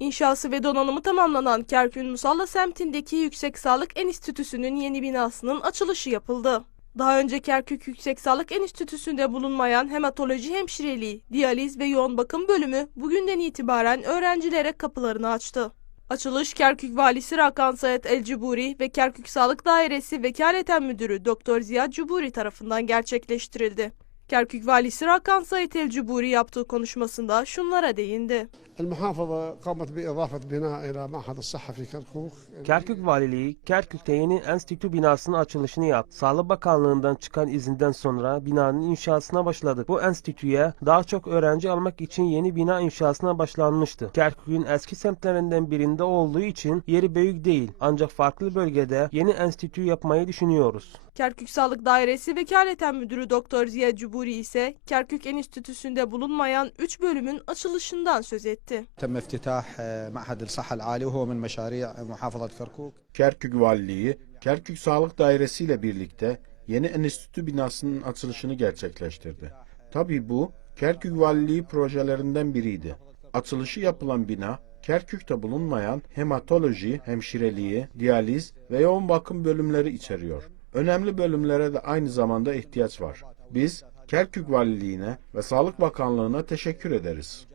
İnşası ve donanımı tamamlanan Kerkük'ün Musalla semtindeki Yüksek Sağlık Enstitüsü'nün yeni binasının açılışı yapıldı. Daha önce Kerkük Yüksek Sağlık Enstitüsü'nde bulunmayan hematoloji hemşireliği, diyaliz ve yoğun bakım bölümü bugünden itibaren öğrencilere kapılarını açtı. Açılış Kerkük Valisi Rakan Sayet El Cuburi ve Kerkük Sağlık Dairesi Vekaleten Müdürü Doktor Ziya Cuburi tarafından gerçekleştirildi. Kerkük valisi Rakan Sayit El Cuburi yaptığı konuşmasında şunlara değindi. Kerkük Valiliği, Kerkük'te yeni enstitü binasının açılışını yaptı. Sağlık Bakanlığı'ndan çıkan izinden sonra binanın inşasına başladık. Bu enstitüye daha çok öğrenci almak için yeni bina inşasına başlanmıştı. Kerkük'ün eski semtlerinden birinde olduğu için yeri büyük değil. Ancak farklı bölgede yeni enstitü yapmayı düşünüyoruz. Kerkük Sağlık Dairesi Vekaleten Müdürü Doktor Ziya Cuburi Nuri ise Kerkük Enstitüsü'nde bulunmayan 3 bölümün açılışından söz etti. Kerkük Valiliği, Kerkük Sağlık Dairesi ile birlikte yeni enstitü binasının açılışını gerçekleştirdi. Tabii bu Kerkük Valiliği projelerinden biriydi. Açılışı yapılan bina Kerkük'te bulunmayan hematoloji, hemşireliği, diyaliz ve yoğun bakım bölümleri içeriyor. Önemli bölümlere de aynı zamanda ihtiyaç var. Biz Kerkük Valiliğine ve Sağlık Bakanlığı'na teşekkür ederiz.